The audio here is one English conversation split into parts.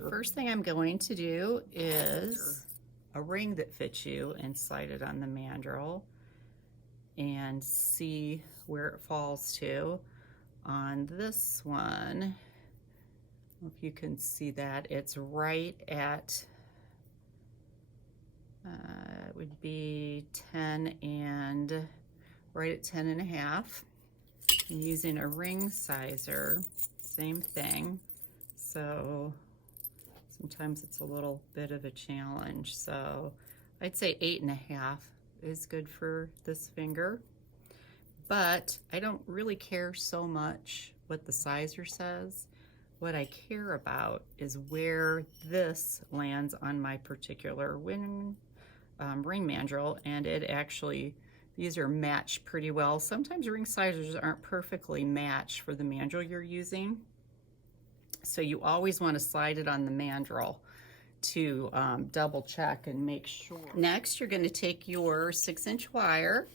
the first thing I'm going to do is a ring that fits you and slide it on the mandrel and see where it falls to. On this one, if you can see that, it's right at, it would be 10 and right at 10 and a half. I'm using a ring sizer, same thing. So sometimes it's a little bit of a challenge. So I'd say 8 and a half is good for this finger. But I don't really care so much what the sizer says. What I care about is where this lands on my particular ring mandrel, and it actually, these are matched pretty well. Sometimes ring sizers aren't perfectly matched for the mandrel you're using. So you always want to slide it on the mandrel to double check and make sure. Next, you're going to take your 6-inch wire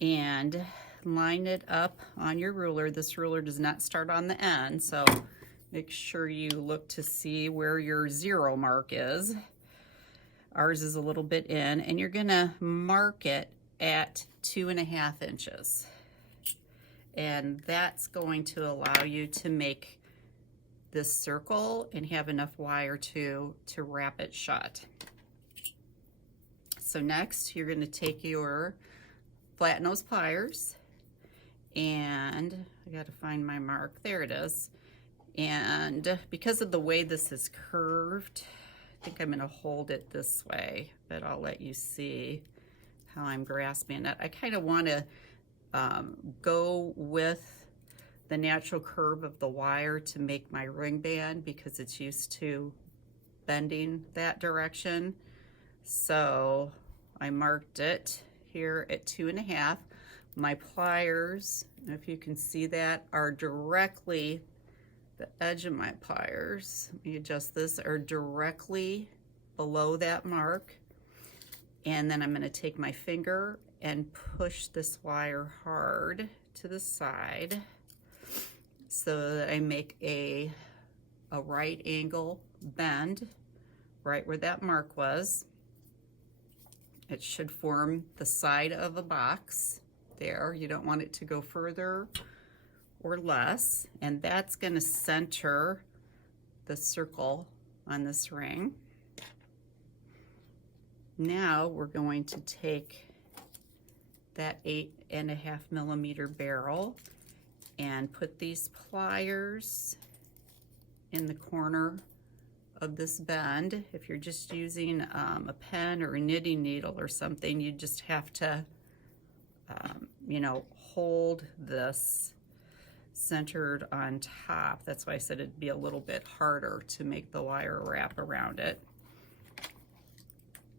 and line it up on your ruler. This ruler does not start on the end, so make sure you look to see where your 0 mark is. Ours is a little bit in, and you're gonna mark it at 2.5 inches. And that's going to allow you to make this circle and have enough wire to wrap it shut. So next, you're gonna take your flat nose pliers, and I gotta find my mark, there it is. And because of the way this is curved, I think I'm gonna hold it this way, but I'll let you see how I'm grasping it. I kind of wanna go with the natural curve of the wire to make my ring band because it's used to bending that direction. So I marked it here at 2.5. My pliers, if you can see that, are directly, the edge of my pliers, let me adjust this, are directly below that mark. And then I'm going to take my finger and push this wire hard to the side so that I make a right angle bend right where that mark was. It should form the side of a box there. You don't want it to go further or less, and that's going to center the circle on this ring. Now we're going to take that 8.5 millimeter barrel and put these pliers in the corner of this bend. If you're just using a pen or a knitting needle or something, you just have to you know, hold this centered on top. That's why I said it'd be a little bit harder to make the wire wrap around it.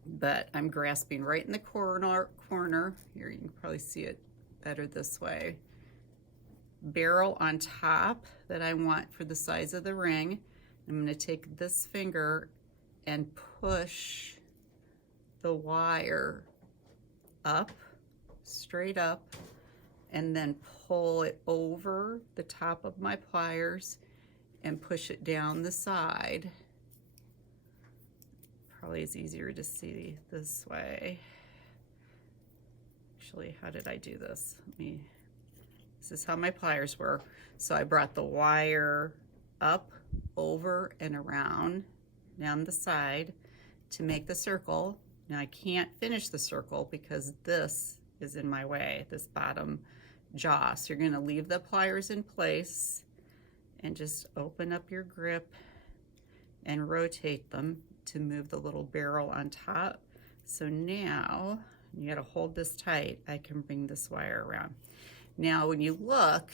But I'm grasping right in the corner. Here, you can probably see it better this way. Barrel on top that I want for the size of the ring. I'm going to take this finger and push the wire up, straight up, and then pull it over the top of my pliers and push it down the side. Probably is easier to see this way. Actually, how did I do this? This is how my pliers were. So I brought the wire up, over, and around down the side to make the circle. Now I can't finish the circle because this is in my way, this bottom jaw. So you're going to leave the pliers in place and just open up your grip and rotate them to move the little barrel on top. So now you got to hold this tight. I can bring this wire around. Now when you look,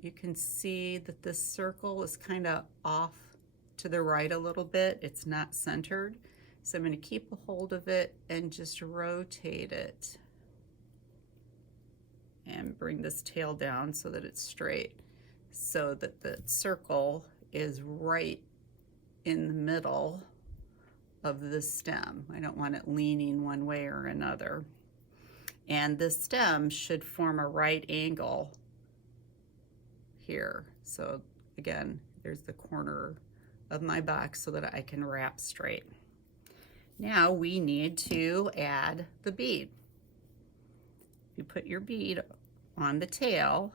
you can see that this circle is kind of off to the right a little bit. It's not centered. So I'm going to keep a hold of it and just rotate it and bring this tail down so that it's straight, so that the circle is right in the middle of the stem. I don't want it leaning one way or another. And the stem should form a right angle here. So again, there's the corner of my box so that I can wrap straight. Now we need to add the bead. You put your bead on the tail,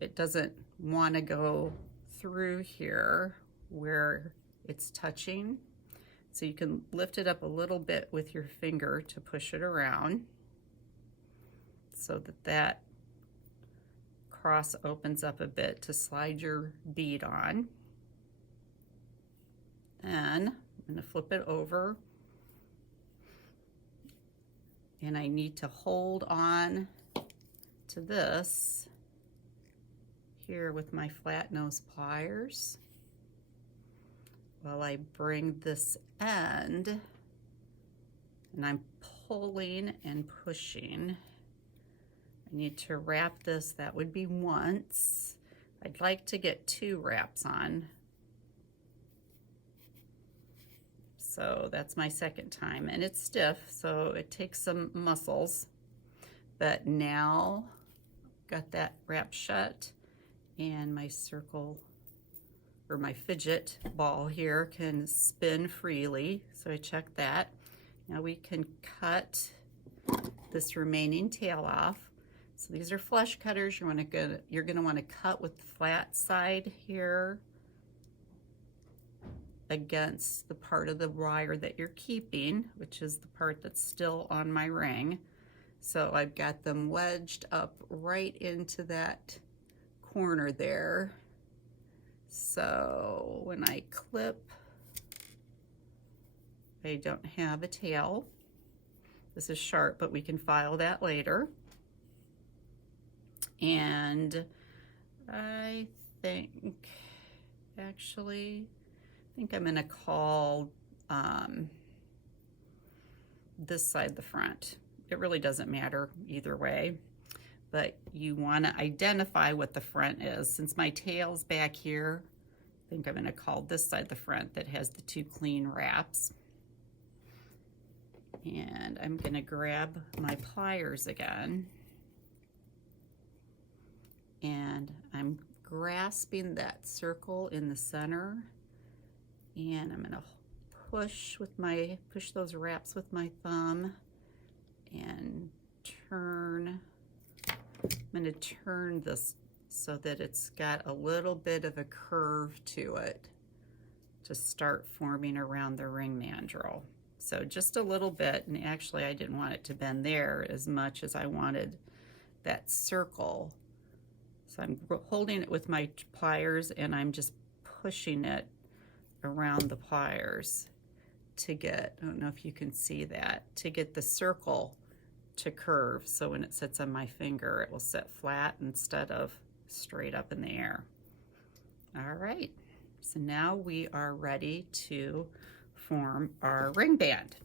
it doesn't want to go through here where it's touching. So you can lift it up a little bit with your finger to push it around so that that cross opens up a bit to slide your bead on. And I'm going to flip it over, and I need to hold on to this here with my flat nose pliers while I bring this end, and I'm pulling and pushing. I need to wrap this, that would be once. I'd like to get 2 wraps on. So that's my second time, and it's stiff, so it takes some muscles. But now, got that wrap shut, and my circle, or my fidget ball here can spin freely, so I check that. Now we can cut this remaining tail off. So these are flush cutters. You're gonna want to cut with the flat side here against the part of the wire that you're keeping, which is the part that's still on my ring. So I've got them wedged up right into that corner there. So when I clip, I don't have a tail. This is sharp, but we can file that later. And I think, actually, I think I'm gonna call this side the front. It really doesn't matter either way, but you wanna identify what the front is. Since my tail's back here, I think I'm gonna call this side the front that has the 2 clean wraps. And I'm gonna grab my pliers again, and I'm grasping that circle in the center, and I'm gonna push those wraps with my thumb and turn. I'm gonna turn this so that it's got a little bit of a curve to it to start forming around the ring mandrel. So just a little bit, and actually I didn't want it to bend there as much as I wanted that circle. So I'm holding it with my pliers, and I'm just pushing it around the pliers to get, I don't know if you can see that, to get the circle to curve. So when it sits on my finger, it will sit flat instead of straight up in the air. All right, so now we are ready to form our ring band.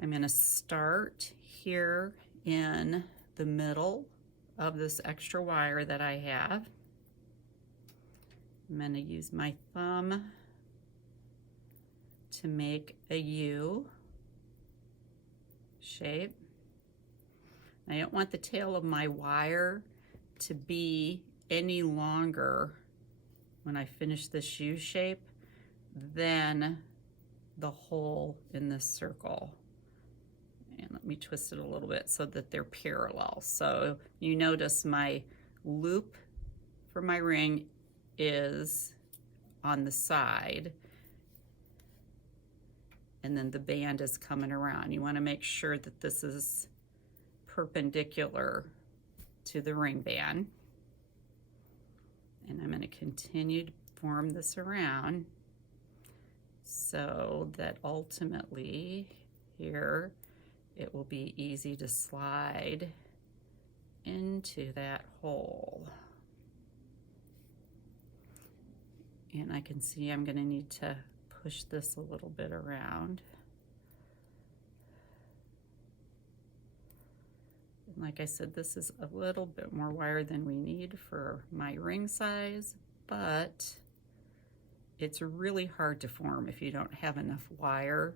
I'm going to start here in the middle of this extra wire that I have. I'm going to use my thumb to make a U shape. I don't want the tail of my wire to be any longer when I finish this U shape than the hole in this circle. And let me twist it a little bit so that they're parallel. So you notice my loop for my ring is on the side, and then the band is coming around. You want to make sure that this is perpendicular to the ring band. And I'm going to continue to form this around so that ultimately here it will be easy to slide into that hole. And I can see I'm going to need to push this a little bit around. And like I said, this is a little bit more wire than we need for my ring size, but it's really hard to form if you don't have enough wire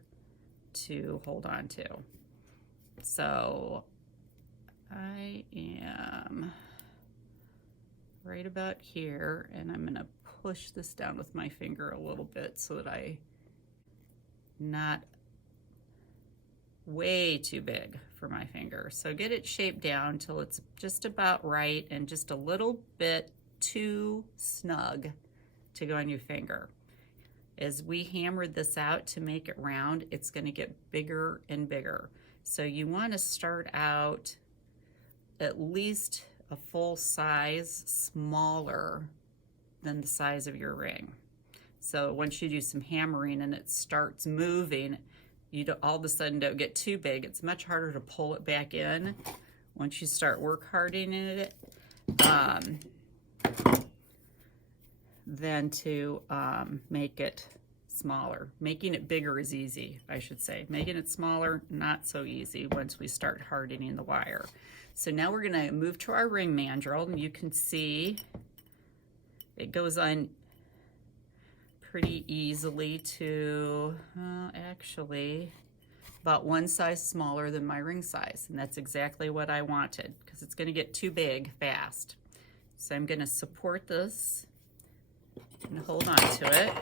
to hold on to. So I am right about here, and I'm going to push this down with my finger a little bit so that I not way too big for my finger. So get it shaped down till it's just about right and just a little bit too snug to go on your finger. As we hammered this out to make it round, it's going to get bigger and bigger. So you want to start out at least a full size smaller than the size of your ring. So once you do some hammering and it starts moving, you don't, all of a sudden don't get too big. It's much harder to pull it back in once you start work hardening it than to make it smaller. Making it bigger is easy, I should say. Making it smaller, not so easy once we start hardening the wire. So now we're going to move to our ring mandrel, and you can see it goes on pretty easily to, actually, about one size smaller than my ring size, and that's exactly what I wanted because it's going to get too big fast. So I'm going to support this and hold on to it,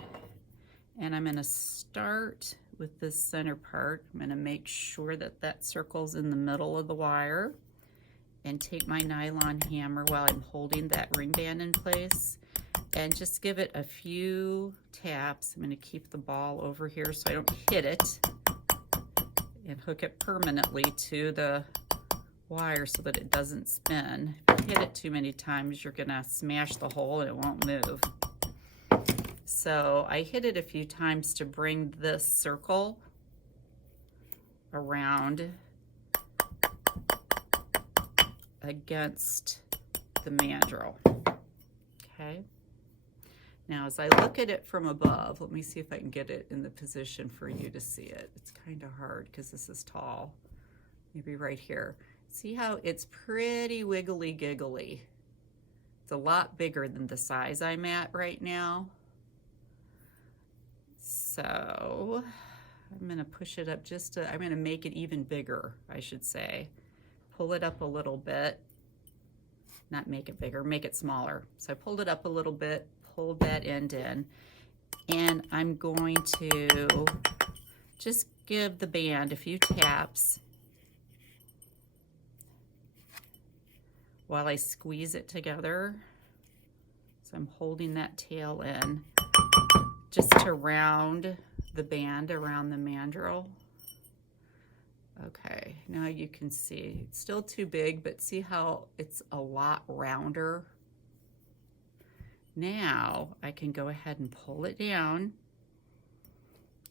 and I'm going to start with this center part. I'm going to make sure that that circle's in the middle of the wire and take my nylon hammer while I'm holding that ring band in place and just give it a few taps. I'm going to keep the ball over here so I don't hit it, and hook it permanently to the wire so that it doesn't spin. If you hit it too many times, you're going to smash the hole and it won't move. So I hit it a few times to bring this circle around against the mandrel. Okay. Now, as I look at it from above, let me see if I can get it in the position for you to see it. It's kind of hard because this is tall. Maybe right here. See how it's pretty wiggly giggly. It's a lot bigger than the size I'm at right now. So I'm going to push it up just to, I'm going to make it even bigger, I should say. Pull it up a little bit. Not make it bigger, make it smaller. So I pulled it up a little bit, pulled that end in, and I'm going to just give the band a few taps while I squeeze it together. So I'm holding that tail in just to round the band around the mandrel. Okay, now you can see it's still too big, but see how it's a lot rounder. Now I can go ahead and pull it down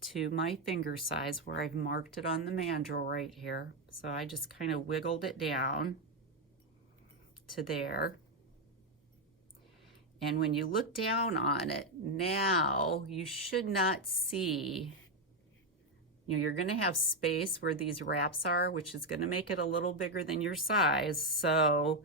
to my finger size where I've marked it on the mandrel right here. So I just kind of wiggled it down to there. And when you look down on it, now you should not see, you know, you're going to have space where these wraps are, which is going to make it a little bigger than your size. So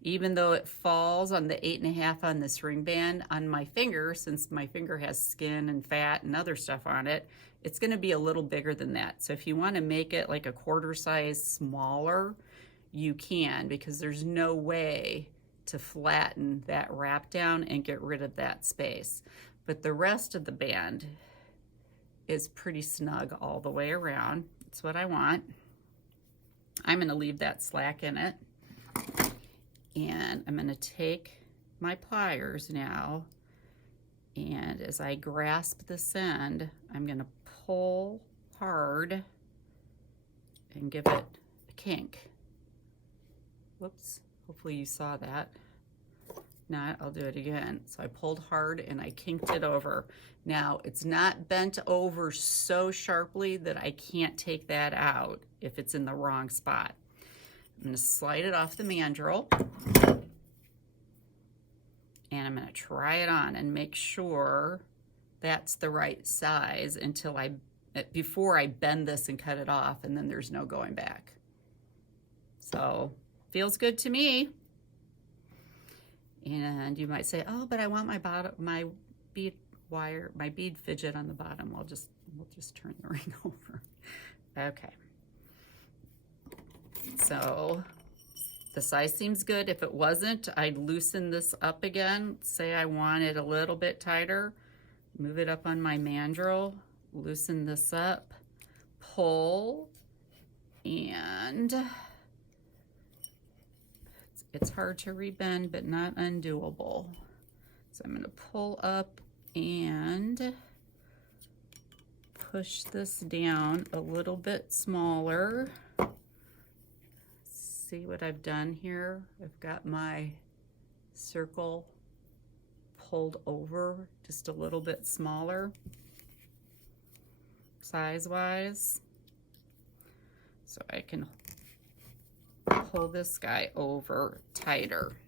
even though it falls on the 8.5 on this ring band on my finger, since my finger has skin and fat and other stuff on it, it's going to be a little bigger than that. So if you want to make it like a quarter size smaller, you can, because there's no way to flatten that wrap down and get rid of that space. But the rest of the band is pretty snug all the way around. That's what I want. I'm going to leave that slack in it. And I'm going to take my pliers now, and as I grasp this end, I'm going to pull hard and give it a kink. Whoops, hopefully you saw that. Now I'll do it again. So I pulled hard and I kinked it over. Now it's not bent over so sharply that I can't take that out if it's in the wrong spot. I'm going to slide it off the mandrel, and I'm going to try it on and make sure that's the right size before I bend this and cut it off, and then there's no going back. So feels good to me. And you might say, oh, but I want my bead fidget on the bottom. We'll just turn the ring over. Okay. So The size seems good. If it wasn't, I'd loosen this up again. Say I want it a little bit tighter, move it up on my mandrel, loosen this up, pull, and it's hard to rebend, but not undoable. So I'm gonna pull up and push this down a little bit smaller. See what I've done here? I've got my circle pulled over just a little bit smaller size-wise, so I can pull this guy over tighter.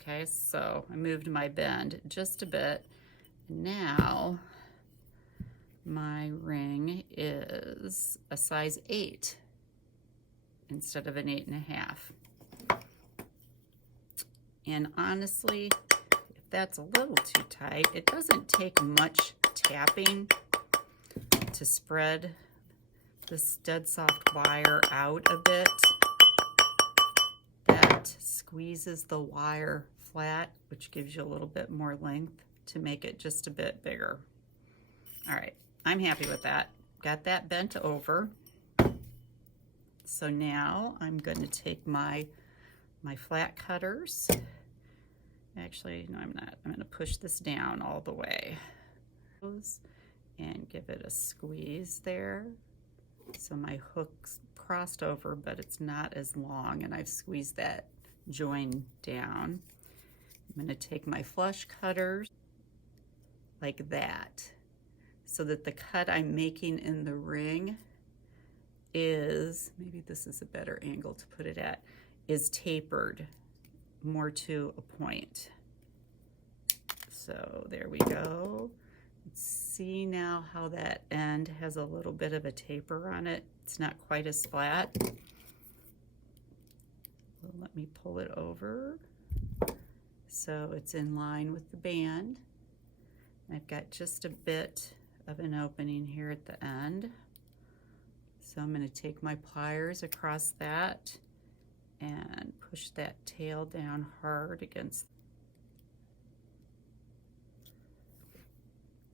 Okay, so I moved my bend just a bit. Now my ring is a size 8 instead of an 8.5. And honestly, if that's a little too tight, it doesn't take much tapping to spread this dead soft wire out a bit. That squeezes the wire flat, which gives you a little bit more length to make it just a bit bigger. All right, I'm happy with that. Got that bent over. So now I'm going to take my flat cutters. Actually, no, I'm not. I'm going to push this down all the way and give it a squeeze there. So my hook's crossed over, but it's not as long, and I've squeezed that join down. I'm going to take my flush cutters like that, so that the cut I'm making in the ring is, maybe this is a better angle to put it at, is tapered more to a point. So there we go. See now how that end has a little bit of a taper on it. It's not quite as flat. Well, let me pull it over so it's in line with the band. I've got just a bit of an opening here at the end. So I'm going to take my pliers across that and push that tail down hard against,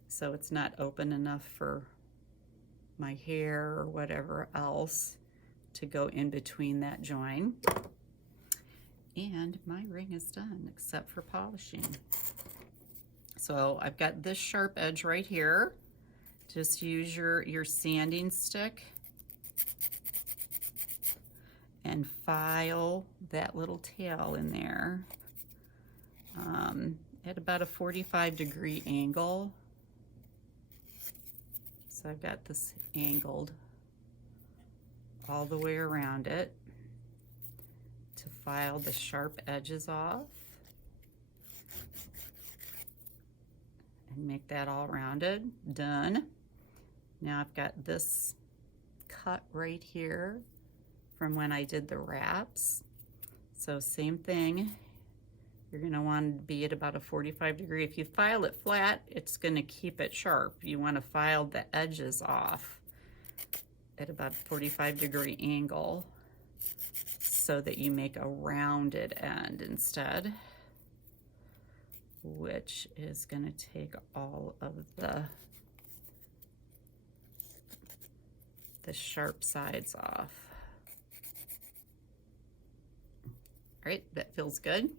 so it's not open enough for my hair or whatever else to go in between that join. And my ring is done, except for polishing. So I've got this sharp edge right here. Just use your sanding stick and file that little tail in there at about a 45-degree angle. So I've got this angled all the way around it to file the sharp edges off and make that all rounded. Done. Now I've got this cut right here from when I did the wraps. So same thing, you're going to want to be at about a 45-degree. If you file it flat, it's going to keep it sharp. You want to file the edges off at about a 45-degree angle so that you make a rounded end instead, which is going to take all of the sharp sides off. All right, that feels good.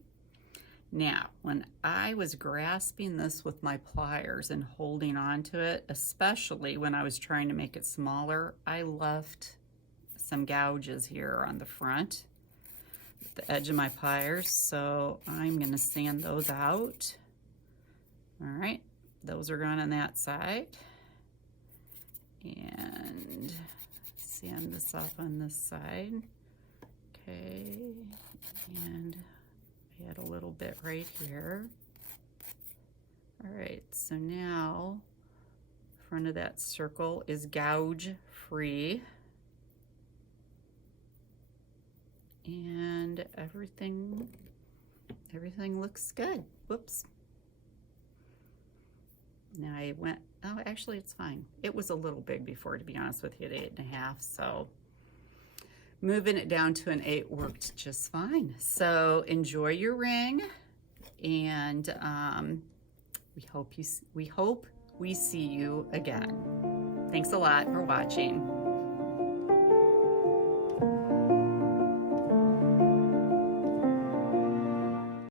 Now, when I was grasping this with my pliers and holding on to it, especially when I was trying to make it smaller, I left some gouges here on the front, at the edge of my pliers, so I'm gonna sand those out. All right, those are gone on that side. And sand this off on this side. Okay, and add a little bit right here. All right, so now front of that circle is gouge free, and everything looks good. Whoops. Now I went, oh, actually it's fine. It was a little big before, to be honest with you, at 8.5, so moving it down to an 8 worked just fine. So enjoy your ring, and we hope we see you again. Thanks a lot for watching.